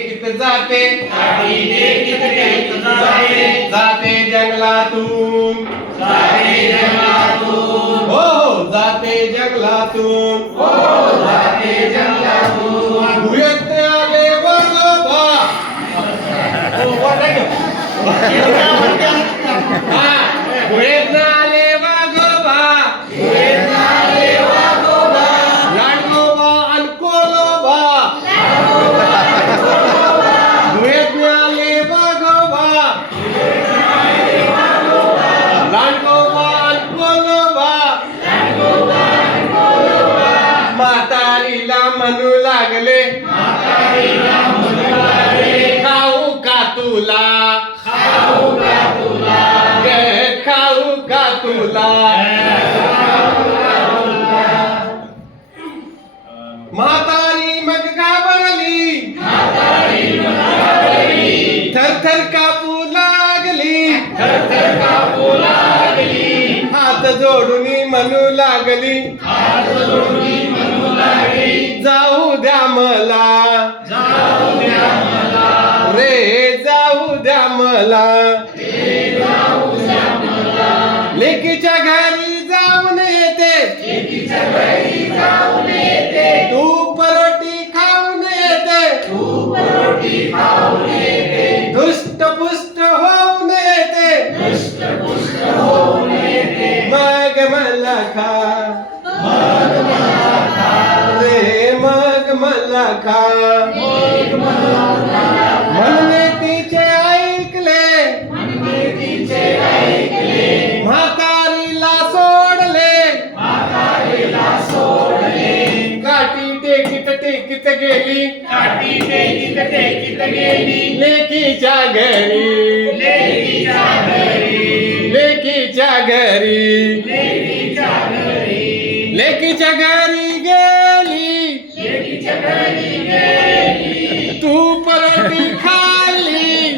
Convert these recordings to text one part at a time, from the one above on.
टेकीत जाते जाते जंगलातून हो जाते जंगलातून गुहेत आले वाघोबा गुहेत आले वाघोबा लांडोबा आणि कोलोबा गुहेत आले वाघोबा लांडोबा आणि कोलोबा म्हातारीला म्हणू लागले खाऊ का तुला खाऊ का तुला म्हातारी मग घाबरली थरथर कापू लागली हात जोडून म्हणू लागली जाऊ द्या मला रे जाऊ द्या मला लेकीच्या घरी जाऊन येते तू परोटी खाऊन येते दुष्ट पुष्ट होऊन येते मग मला खा रे मग मला खा म्हणणे तिचे ऐकले म्हातारीला सोडले काठी टेकीत गेली लेकीच्या घरी लेकीच्या घरी गेली तू परोठी खाल्ली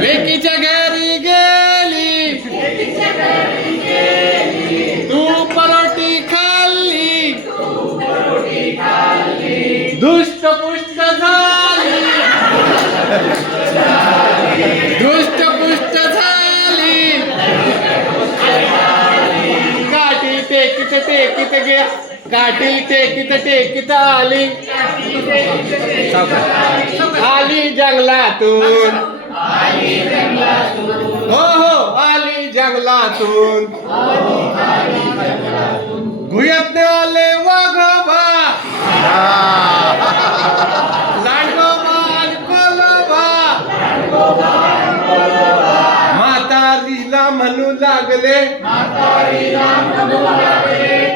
लेकीच्या घरी गेली तू परोठी खाल्ली दुष्ट पुष्ट झाली काठी टेकीत आली आली जंगलातून हो आली जंगलातून गुहेत आले वाघोबा लांडोबा आणि कोलोबा म्हातारीला म्हणू लागले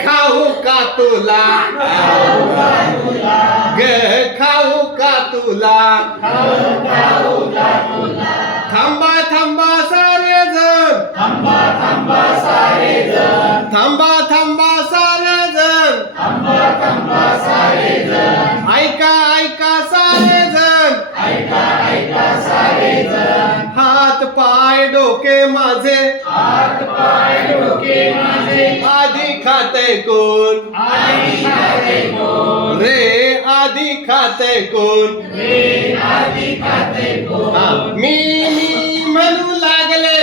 खाऊ का तुला खाऊ का तुला थांबा थांबा सारे जण थांबा सारे जण ऐका सारे जण हात पाय डोके माझे आधी खाते कोण रे आधी खाते कोण मी म्हणू लागले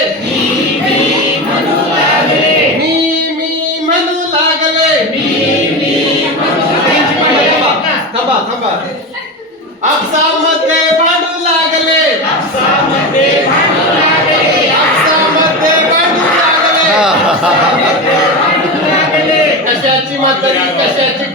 थांबा आपसामध्ये भांडू लागले कशाची म्हातारी कशाची